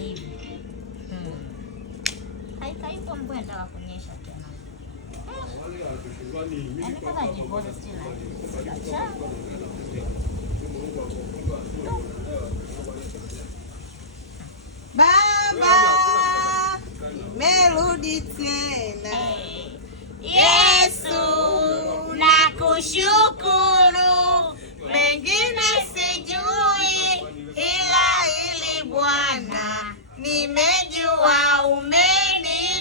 hivi. Haikaipo mbwenda wa kunyesha tena. Yaani kama jiboza stina. Baba, nimerudi tena. Yesu, nakushukuru. Mengine sijui ila ili Bwana nimejua umenitendea.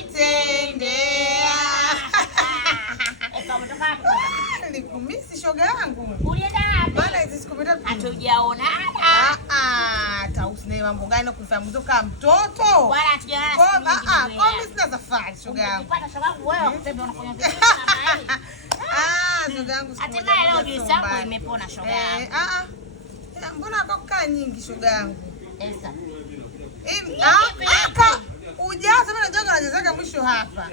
Nikumisi shoga yangu. Ulienda wapi? Bana hizi siku mbili hatujaonana. Tausine mambo gani kufahamu toka mtoto? Wala hatujaonana siku nyingi. Kwa mimi sina safari shoga yangu. Unapata shoga yangu wewe ukisema unafanya vipi kama hii? Shoga yangu siku moja. Hatimaye leo juisi yako imepona shoga yangu. Mbona koka nyingi shoga yangu? Esa. Ujaza mimi najoga najazaga mwisho hapa.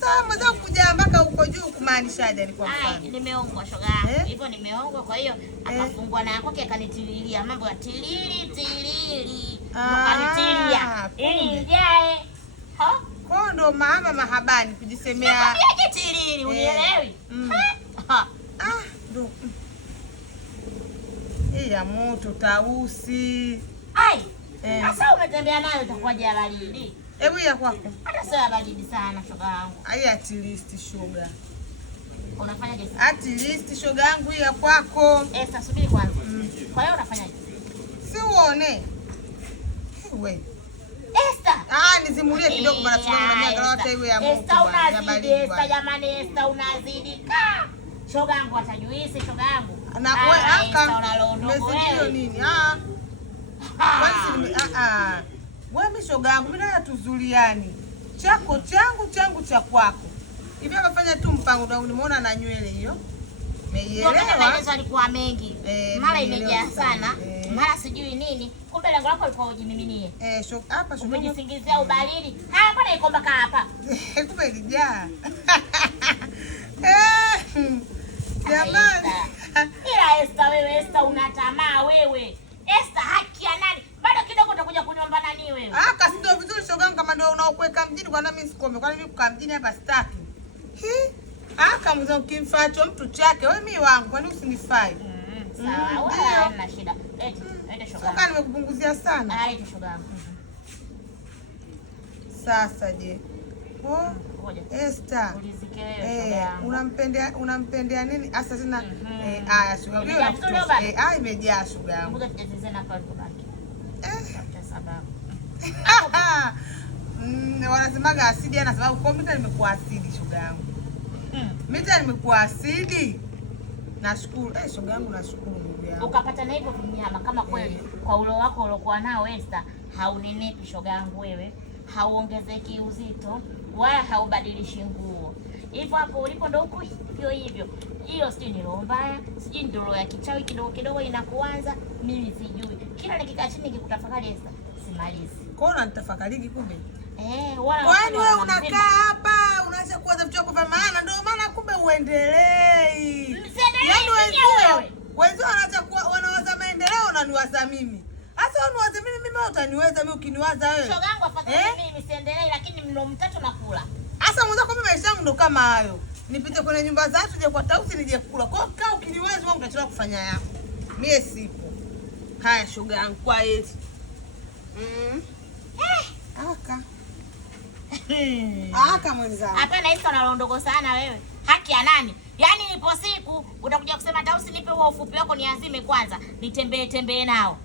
Sasa mwanzo kuja mpaka huko juu kumaanishaje ni kwa mfano? Nimeongwa shoga yangu. Hivyo nimeongwa kwa hiyo akafungwa na yako akanitililia mambo ya tilili. Akanitilia. Ili ijae. Kwa ndo mama mahabani kujisemea. Niambie tilili unielewi? Ndo. Ya moto tausi. Sasa umetembea nayo itakuwaje ya baridi? Hebu ya kwako. Hata sio ya baridi sana shoga yangu. At least shoga. Unafanyaje sasa? At least shoga yangu ya kwako. Sasa subiri kwanza. Kwa hiyo unafanyaje? Si uone. Wewe. Esther. Nizimulie kidogo bana tunaona miaka yote iwe ya moto. Esther unazidi, Esther jamani, Esther unazidi. Shoga yangu atajuisi shoga yangu. Na wewe umesikia nini? Wewe shoga yangu mimi na tuzuliani. Chako changu cha kwako. Hivi akafanya tu mpango ndio nimeona na nywele hiyo. Umeielewa? Maelezo alikuwa mengi. Mara imejaa sana. Mara sijui nini. Kumbe lengo lako lilikuwa ujimiminie. Hapa shoga. Umejisingizia ubaridi. Mbona iko mpaka hapa? Kumbe ilijaa. Jamani. Ila Esther wewe, Esther una tamaa wewe. Esther haki ya nani? Bado kidogo utakuja kunyomba nani wewe? Kasi ndio vizuri shogangu kama ndio unaokuweka mjini kwa nini mimi sikome? Kwa nini mimi kukaa mjini hapa sitaki? Mzee ukimfacho mtu chake, wewe mimi wangu, kwa nini usinifai? Sawa, wala hamna shida. Eti shogangu. Sasa nimekupunguzia sana. Eti shogangu. Sasa je. Esther. Ulizike wewe shogangu. Unampendea nini? Asa tena shogangu. Imejaa shogangu. Ngoja tujeze na pale kubaki. Kwa sababu. Wanasemaga asidi ana sababu kwa mimi nimekuwa asidi shogangu. Mimi nimekuwa asidi. Nashukuru. Shogangu nashukuru Mungu yangu. Ukapata na hivyo vinyama kama kweli kwa ulo wako uliokuwa nao Esther, haunenepi shogangu wewe, hauongezeki uzito wala haubadilishi nguo. Hivyo hapo ulipo ndo huko hivyo. Hiyo sijui ni roho mbaya, sijui ndio roho ya kichawi kidogo inakuanza, mimi sijui. Kila nikikaa chini nikikutafakari Esther, simalizi. Kwa nini unatafakari kumbe? Kwani wewe unakaa hapa unaacha kuwaza vitu vyako vya maana ndio maana kumbe uendelei. Yaani wenzio wanaacha wanawaza maendeleo na niwaza mimi. Sasa uniwaze mimi utaniweza mimi ukiniwaza wewe. Shogangu afadhali mimi siendelee lakini mlo mtatu nakula. Sasa mwanzo kwa mimi maisha yangu ndo kama hayo. Nipite kwenye nyumba za watu je kwa tausi nije kula. Kwa hiyo kaa ukiniweza wewe utachelewa kufanya yako. Mimi sipo. Haya shogangu kwa eti. Aka mwenzangu. Hapana hizo unalondogo sana wewe. Haki ya nani? Yaani ipo siku utakuja kusema Tausi nipe huo ufupi wako niazime kwanza. Nitembee nao.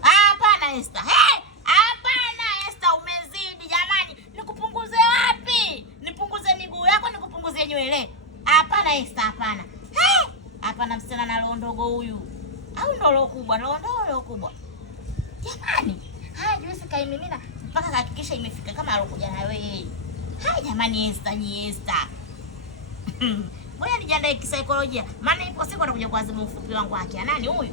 Hapana Esther. Hapana Esther umezidi jamani. Nikupunguze wapi? Nipunguze miguu yako nikupunguze nywele. Hapana Esther hapana. Hapana msichana na londogo huyu. Au ndo lo kubwa, lo kubwa. Jamani. Juisi kaimimina mpaka hakikisha imefika kama alokuja na wewe. Jamani Esther. Ngoja nijiandae kisaikolojia. Maana ipo siku atakuja kuazima ufupi wangu haki. Nani huyu?